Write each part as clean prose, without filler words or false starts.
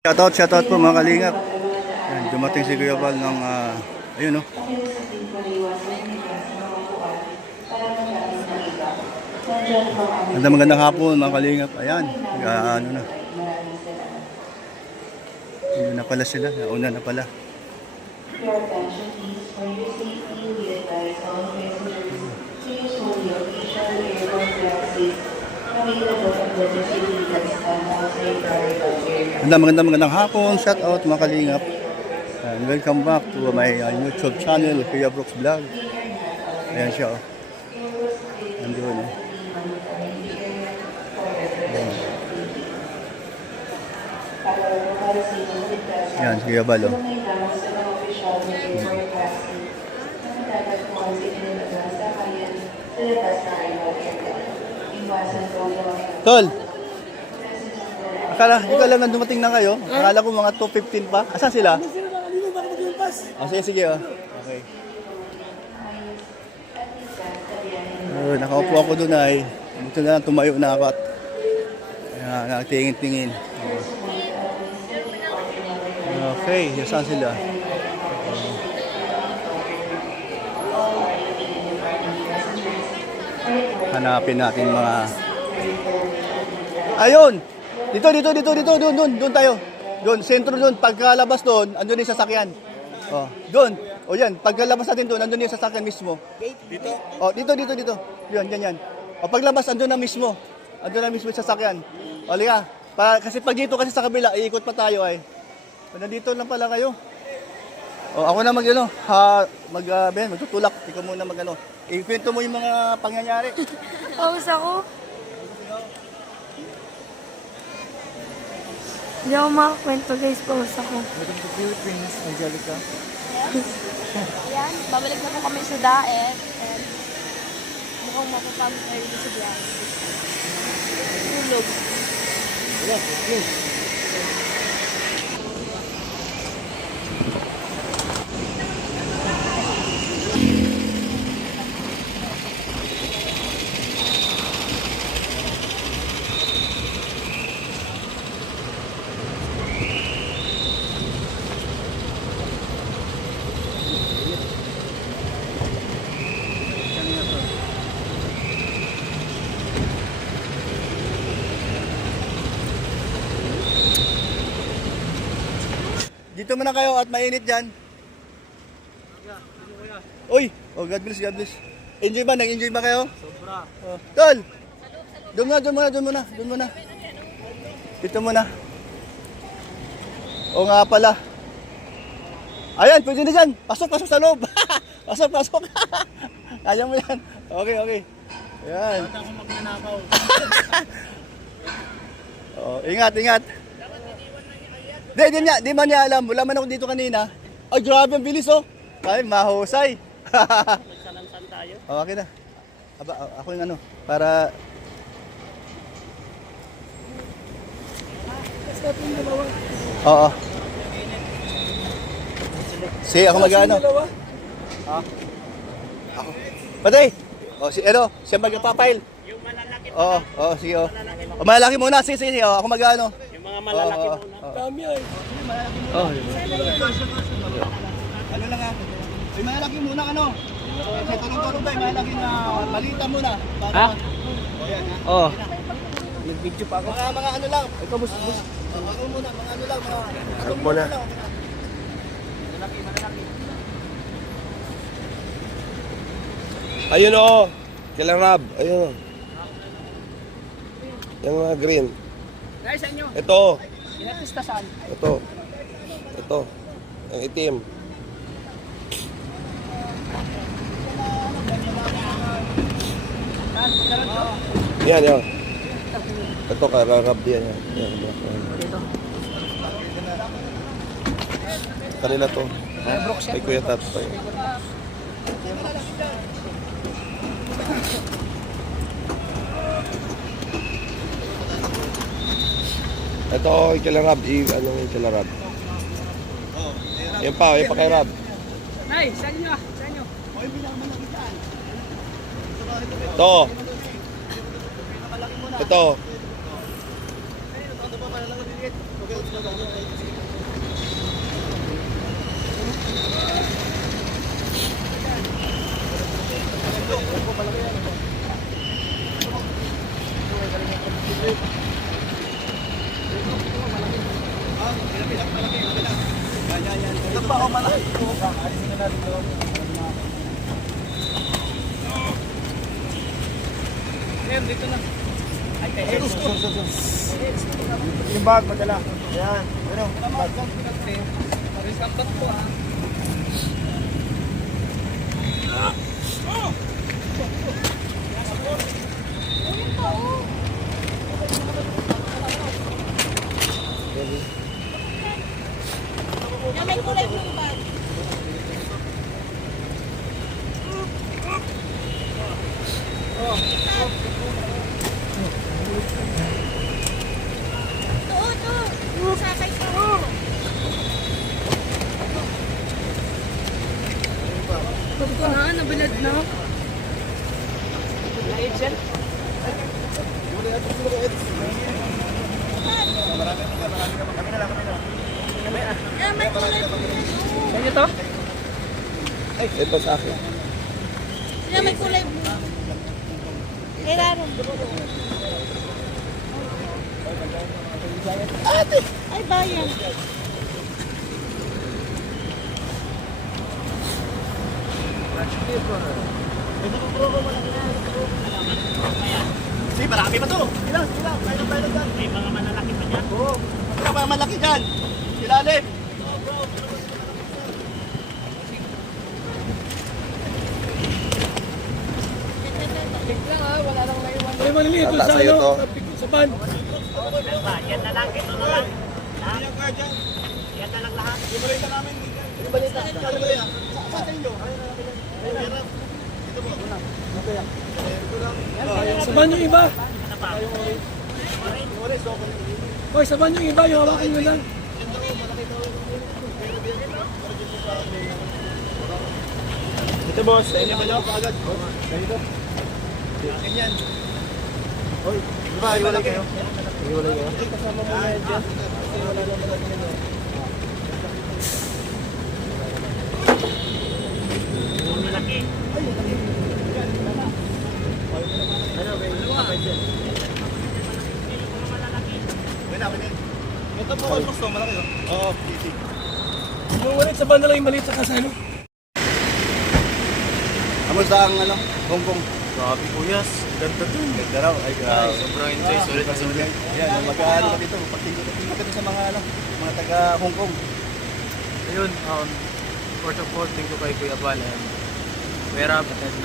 Shoutout po mga kalingap. Yan, dumating si Kuya Val ng ayun no. Magandang hapon mga kalingap. Ayan, ano na. Hindi na pala sila, nauna na pala. Magandang hapon, shout out mga kalingap. And welcome back to my YouTube channel, Kuya Brooks Vlog. Ayan siya oh. Nandun eh. Ayan, si Kuya Val oh. Tol! Ikaw lang ang dumating na kayo. Akala ko mga 2:15 pa. Asan sila? Sige. Oh. Okay. Nakaupo ako doon ay. Dito na lang tumayo na ako at nakatingin-tingin. Okay, saan sila? Hanapin natin mga... Ayun! Dito, doon tayo. Doon, sentro doon, pagkalabas doon, andun yung sasakyan. Oh, doon. O yan, pagkalabas natin doon, andun yung sasakyan mismo. Dito? Oh, dito. Yan. O paglabas, andun na mismo. Andun na mismo yung sasakyan. O, liga. Kasi pag dito kasi sa kabila, iikot pa tayo ay. Nandito lang pala kayo. O, ako na magtutulak. Ikaw muna ikwento mo yung mga pangyayari. Paus ako. Hindi ako makakwento guys, paus ako. Welcome to Philippines, Angelica. Ayan, babalik na po kami sa Daet. And mukhang mapapagod tayo sa biyahe. Tulog. Dito muna kayo at mainit dyan. Uy! Oh, God bless. Enjoy ba? Nag-enjoy ba kayo? Sobra. Oh. Tol! Doon muna. Dito muna. O nga pala. Ayan, pwede na dyan. Pasok sa loob. Pasok. Kaya mo yan. Okay. Ayan. Ba't ako magnanakaw? Oh, ingat. Di man niya alam. Wala man ako dito kanina. Ay, grabe ang bilis oh. Ay, mahusay. Magsalansan tayo. Okay na. Ako yung para... Oo. Sige, ako mag-ano. Ha? Ako. Patay! Siya mag-papile. Yung malalaki. Oo, sige. Malalaki muna. Sige. Ako mag-ano. Yung mga malalaki muna. Dami ay. Ano lang May malalaki muna Kasi tulong-tulong tayo, malalaki na malita muna. Ha? Oo. Nag-video pa ako. Mga ano lang. Ikaw, bus. Ako muna, mga ano lang. Ako muna. Malaki. Ayun o, kila Rab, ayun o. Yung mga green. Guys, saan nyo? Ito, Pinatista saan? ito, ang itim. Yan. Ito kararab yan. Yan. Kanila to. Ay Kuya Tatay. Ito, ikilarab. Anong ikilarab? Yan pa kay Rab. Nay, saan nyo? Ito. Ito. Ito pa, malaki. Ngayon, dito na. Ay, kaya. Yung bag, madala. Ayan. Ano? Paris ang ba't ko ah. Yan, may kulay blue bag. Ito. Sakay ko. Pag ko na, nabilad na. Agent? Yan, may kulay blue. Saan ito? Ito sa akin. Yan, may kulay blue. Kailangan. Ate! Ay, bayan. Si, marami pa to. Ilang. Tayo dyan. May mga malalaki pa dyan. Oo. May mga malaki dyan. Ilalim. Check lang ah, wala lang naiwan. May maliliit doon Tata sa sa'yo ano, to. sa van. Sa van yung iba. Hoy, sa van yung iba, yung hawakan nyo lang. Ito boss, sa inyo ba nyo? Kaagad. Ganito. Akin yan. Hoy, di ba, iwalay kayo? Iwalay kayo? Kasama mo na yan dyan. Wala naman natin yun. Ito po, gusto malaki oh. Oo, easy. Yung ulit sa van na lang yung maliit sa kasano. Kamusta ang ano, Hong Kong? Grabe kuya. Ganda dun. Ganda raw. Ay, grabe. Sobrang enjoy. Sulit na sulit. Yan, mag-aano ka dito. Pagtingin ka dito sa mga ano, mga taga Hong Kong. Ayun, first of all, thank you kay Kuya Bal and Kuya Rab and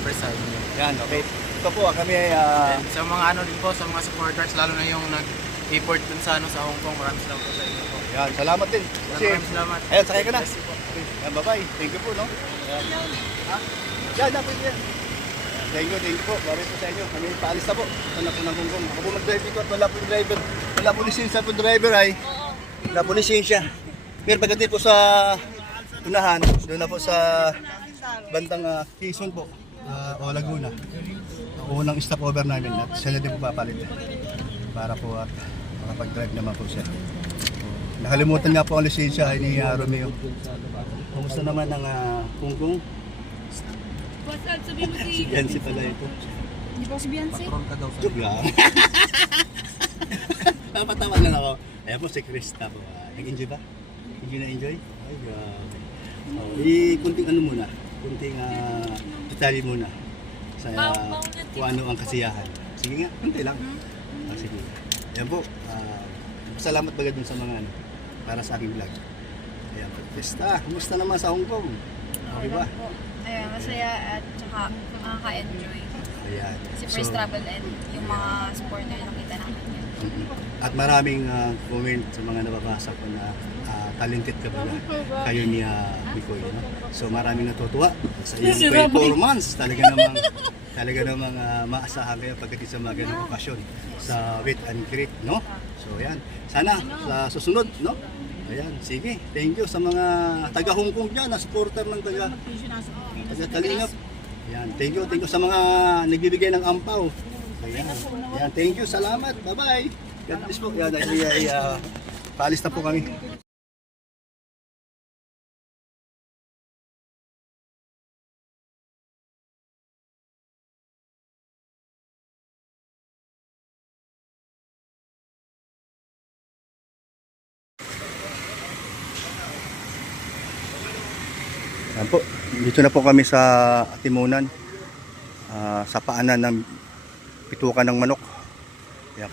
first side. Yan, okay. Ito po, kami ay And sa mga ano din po, sa mga supporters, lalo na yung nag-import dun sa ano sa Hong Kong, maraming salamat po sa inyo po. yan, salamat din. Kasi, Maraming salamat. ayun, sakay ka na. Yes po. Yan, bye-bye. Thank you po, no? Yan. Ha? Yan, pwede yan. Thank you po. Bye po sa inyo. Kami paalis na po. Sana po ng Hong Kong. Ako po mag-drive dito at wala po yung driver. Wala po lisensya po driver ay. Wala po lisensya. Pero pagdating po sa unahan, doon na po sa bandang Quezon po, o Laguna. Unang stopover namin at sila din po papalit. Para po at makapag-drive naman po siya. Nakalimutan nga po ang lisensya ni Romeo. Kumusta naman ang Hong Kong? What's up? Sabi mo si... Yan si pala ito. Di ba si Beyonce? Joke lang. Napatawa lang ako. Ayan po si Krista po. Nag-enjoy ba? Enjoy na enjoy? Ay, grabe. Kunting ano muna. Kunting detalye muna. Sa kung ano ang kasiyahan. Sige nga, kunti lang. Sige. Ayan po. Salamat bagay dun sa mga ano, para sa aking vlog. Ayan po. Krista, kumusta naman sa Hong Kong? Okay ba? Ayan, masaya at saka makaka-enjoy. Ayan. Si First Travel and yung mga supporter na nakita namin yan. At maraming comment sa mga nababasa ko na talented ka pala kayo ni Mikoy. No? So maraming natutuwa sa iyong performance. Talaga namang maasahan kayo pagdating sa mga ganong okasyon sa Wit and Creek, no? So ayan, sana sa susunod, no? Ayan, sige. Thank you sa mga taga Hong Kong dyan, na supporter ng taga Kalingap. Ayan, thank you sa mga nagbibigay ng ampaw. Ayan, thank you, salamat. Bye-bye. God bless po. Yan, Paalis na po kami. Ayan po, dito na po kami sa Atimunan, sa paanan ng pitukan ng manok. Ayan.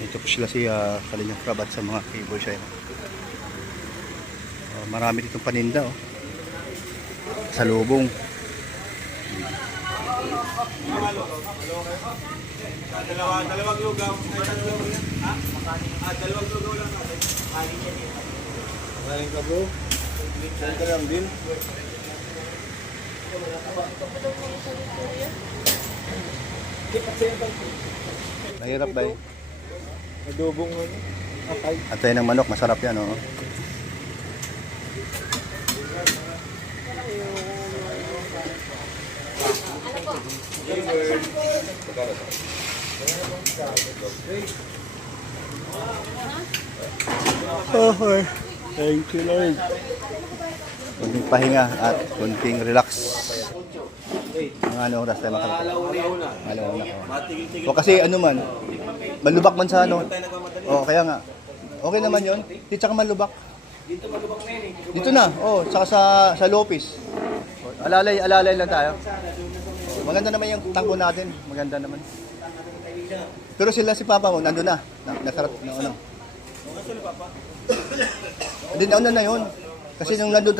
Ito po sila si Kalingap Crab at sa mga cable siya. Marami ditong paninda sa lubong. Dalawang lugaw. Dalawang lugaw lang. Maraming ka bro. Saan ka lang din? Mahirap ba eh? Adobong ano? Atay. Atay ng manok, masarap yan. Oh. Okay. Thank you, Lord. Kunting pahinga at kunting relax. Mga ano oras tayo makalapit? Alauna. O kasi ano man, malubak man sa ano. O kaya nga. Okay naman yon. Di tsaka malubak. Dito na. Oh, saka sa Lopez. Alalay lang tayo. Maganda naman yung tangko natin. Maganda naman. Pero sila si Papa mo, nandun na. Nasarap na ano. Hindi na na yun. Kasi nung nandun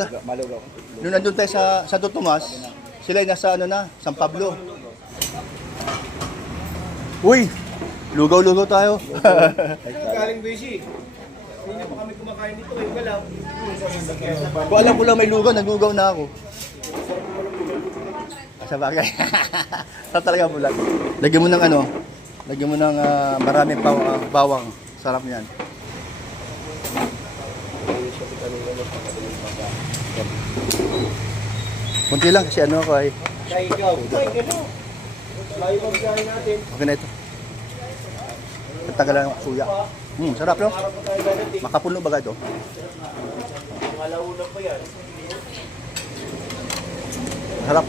tayo sa Santo Tomas, sila ay nasa ano na, San Pablo. Uy! Lugaw-lugaw tayo. Galing Beshi. Hindi na pa kami kumakain dito eh. Wala. Kung alam ko lang may lugaw, naglugaw na ako. Sa bagay. Sa talaga bulag. Lagyan mo ng ano, lagyan mo ng maraming bawang. Sarap niyan. Kunti lang kasi ano ako ay. Kaya ikaw. Ay, gano'n. Layo magkain natin. Okay na ito. Tanggalan ng suya. Sarap no? Makapuno ba ito? Malauna pa yan. Sarap.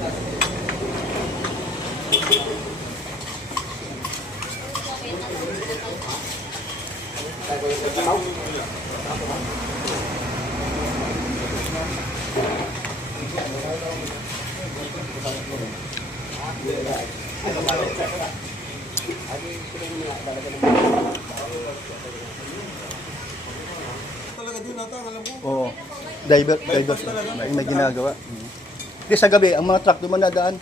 Talaga din natang, alam ko. Oo. Divers. May ginagawa. Kasi sa gabi, ang mga truck dumadaan.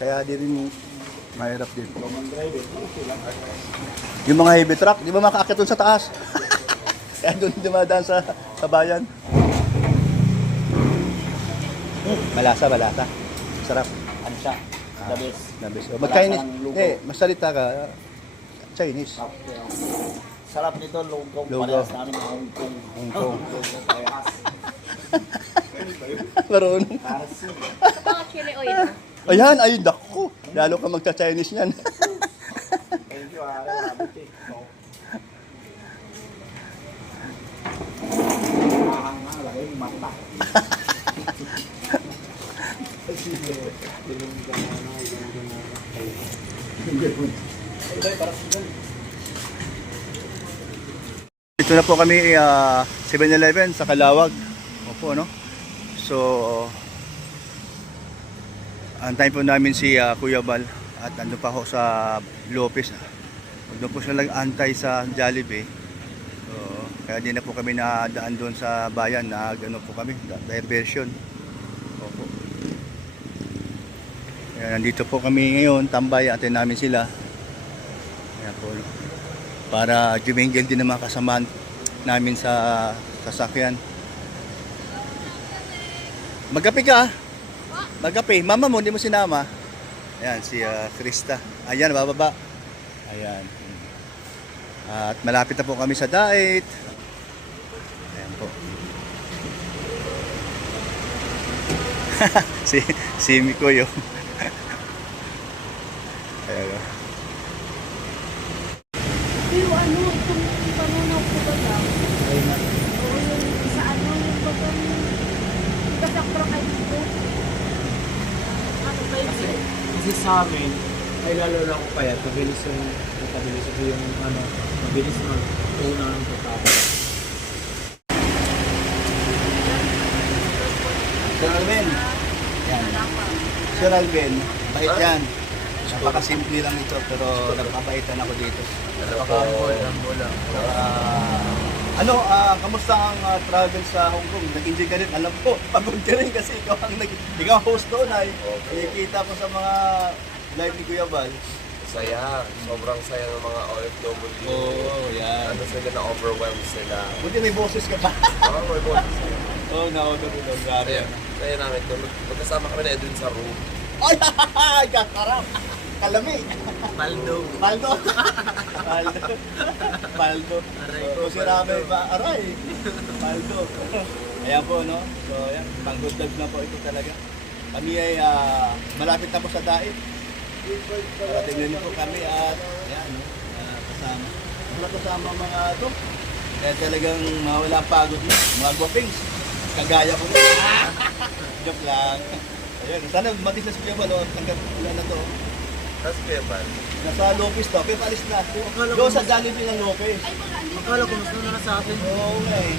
Kaya di rin mahirap din. Yung mga heavy truck, di ba makaakyat doon sa taas? Kaya doon dumadaan sa bayan. Malasa. Sarap. Ano siya? The best. Nabis. Mag-Chinese. Masalita ka. Chinese. Sarap nito, lugaw. Lugaw. Parehas namin ng Hong Kong. Hong Kong. Lugaw parehas. Marunong. Mga chili oil. Ayan, ayun, dako. Lalo ka magka-Chinese niyan. Thank you, Arabi. Lagay yung mata. Dito na po kami 7-Eleven sa Calawag. Opo, no? So, antayin po namin si Kuya Bal at nandun pa ako sa Lopez. Doon po siya nag-antay sa Jollibee. So, kaya di na po kami nadaan doon sa bayan na ano po kami, diversion. Opo. Kaya nandito po kami ngayon, tambay, atin namin sila. Ayan po, no? Para jumingle din ang mga kasamaan namin sa sasakyan. Magkape ka. Magkape. Mama mo, hindi mo sinama. Ayan, si Krista. Ayan, bababa. Ayan. At malapit na po kami sa Dait. Ayan po. si Miko yun. Ayan. Pero ano, itong panunaw ko sa amin, ay lalo lang ko kaya mabilis yung ano, mabilis mag-una ng pagkakot. Sir Alvin. Yan. Sir Alvin, bait yan. Napakasimple lang ito, pero nagpapaitan ako dito. Humble lang. Kamusta ang travel sa Hong Kong? Nag-enjoy ka rin? Alam ko, pagod ka rin kasi ikaw host doon ay. Nakikita ko sa mga live ni Kuya Val. Saya. Sobrang saya ng mga OFW. Yan. Ano sila na-overwhelmed sila. Buti may boses ka pa. May boses sila. Na-overwhelmed. Kaya namin, magkasama kami na Edwin sa room. Ay, kakarap. Kalami. Paldo. Paldo. Paldo. Kung si Ramay ba? Aray. Paldo. Ayan po, no? So, ayan. Pang good vibes na po ito talaga. Kami ay malapit na po sa daig. Parating na po kami at ayan, no? Kasama. Wala kasama mga ito. Kaya talagang mawala pagod na. Mga guwapings. Kagaya ko na. Joke lang. Ayan. Sana matis na si Kuya Val, tanggap ulan na to. Tapos Kuya Val. Nasa Lopez to, kaya palis na. Doon sa Jollibee ng Lopez. Akala ko mas na sa atin. Oo nga eh.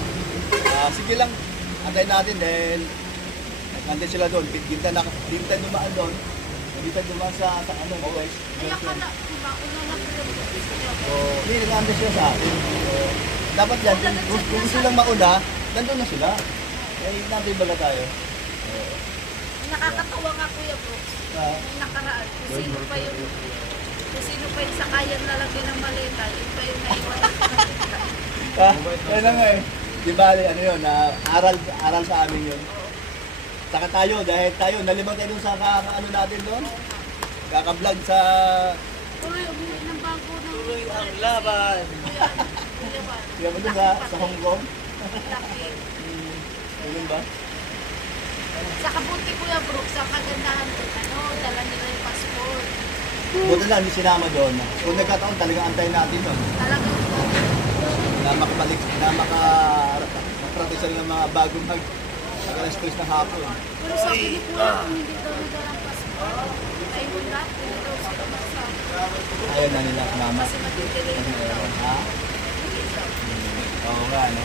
Sige lang, antayin natin dahil nandun sila doon. Dintan dumaan doon. Dintan dumaan sa ano, guys. Hindi, nandun sila sa atin. Dapat yan, kung gusto lang mauna, nandun na sila. Eh, nandun bala tayo. Nakakatawa nga Kuya Brooks. May nakaraan. Kung sino pa yung sakayan na lagi ng maleta, yun pa yung naiwan. Kaya na nga eh. Di bali, ano yun, aral sa amin yun. Saka tayo, dahil tayo, nalibang tayo dun sa ano natin doon. Kaka-vlog sa... Uy, umuwi ng bago ng... Tuloy ang laban. Kaya mo dun sa Hong Kong? Laki. Ganun ba? Sa kabuti Kuya Brooks, ang kagandahan ko, dala nila yung passport. Buti lang, hindi sinama doon. Kung nagkataon, talagang antayin natin doon. Talagang Na makaparating sila ng mga bagong nag-stress ng hapon. pero sabi ni Kuya, kung hindi daw nadalang passport, ay wala, hindi daw sila masabi. Ayaw na nila mama. Kasi matitili na daw. Ha? Oo nga, no?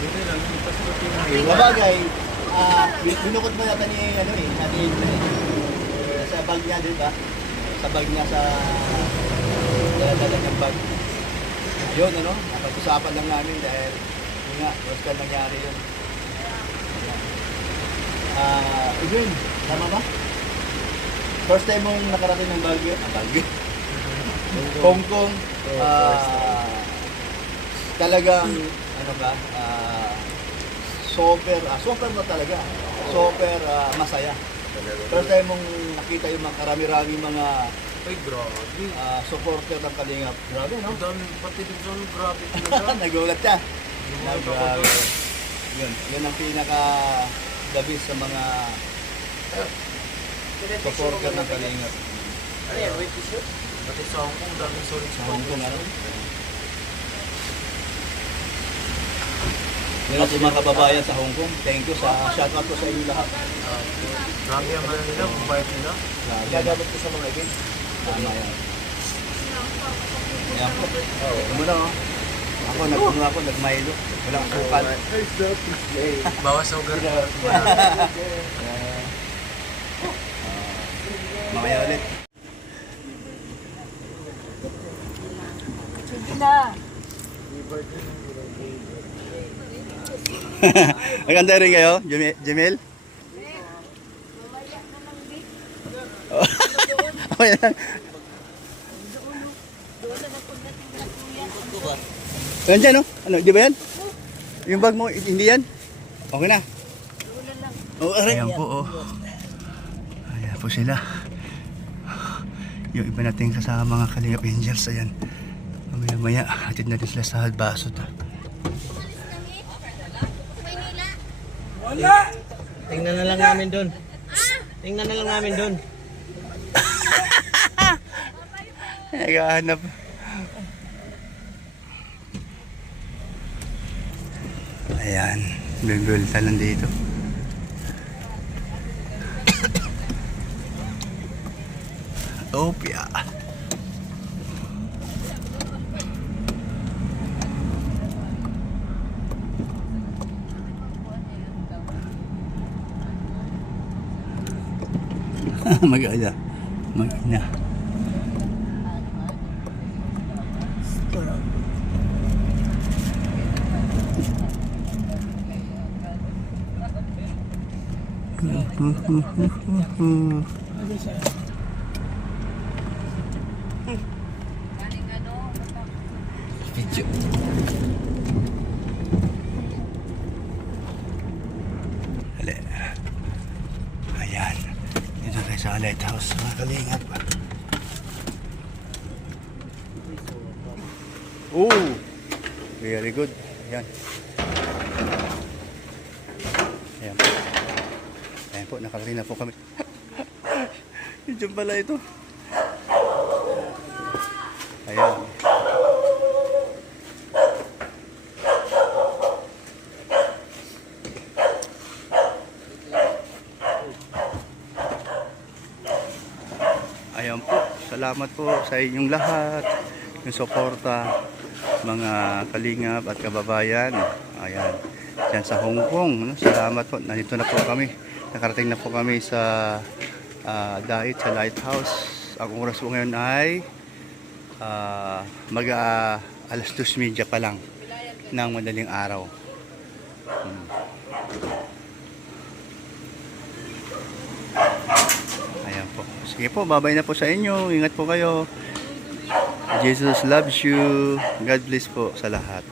Buti lang, hindi pa sila pinahirap. Babagay, binukot mo yata ni, natin, sa bag niya, di ba? Sa bag niya sa dala ng bag. Yun, ano? Napag-usapan lang namin dahil yun nga, once ka nangyari yun. Yun, tama ba? First time mong nakarating ng Baguio? Baguio? Hong Kong. Talagang, ano ba? Super na talaga. Super masaya. First time mong nakita yung mga karami-rami mga Ay, grabe. supporter ng Kalingap. Grabe, no? Ang dami, pati din sa grabe talaga. Nagulat siya. Nagulat ako Grabe. doon. Yun ang pinaka the best sa mga supporter ng Kalingap. Pati sa Hong Kong, daming solid Sa Hong Kong, ano? Yun ang mga kababayan sa Hong Kong. Thank you sa shoutout ko sa inyo lahat. Grabe ang ano nila, kumpayat nila. Grabe. Gagamit ko sa mga event. Tama yan. Ayan po. Muna, oh. Ako, nag-Milo. Walang sukal. Bawas sugar. Mamaya ulit. Sige na. Maganda rin kayo, Jamil? Oh, yan. Yan, no? Ano, di ba yan? Yung bag mo, hindi yan? Okay na. Oh, ayan po, oh. Ayan po sila. Yung iba nating kasama mga Kalingap Angels, ayan. Mamaya, hatid na rin sila sa Halbasot. Tingnan na lang namin doon. Tingnan na lang namin doon. Naghahanap. Ayan, bibulta lang dito. Opia. Mag-ala. Mag-ina. Video. Hali. Ayan. Dito tayo sa lighthouse, mga kalingap. Oh! Very good. Ayan. Ayan po. Ayan po, nakarating na po kami. Diyan pala ito. Ayan. Ayan po, salamat po sa inyong lahat, yung suporta, mga kalingap at kababayan. Ayan, dyan sa Hong Kong, no? Salamat po, nandito na po kami, nakarating na po kami sa Dait, sa lighthouse. Ang oras po ngayon ay alas 2:30 pa lang ng madaling araw. Ayan po. Sige po, babay na po sa inyo. Ingat po kayo. Jesus loves you. God bless po sa lahat.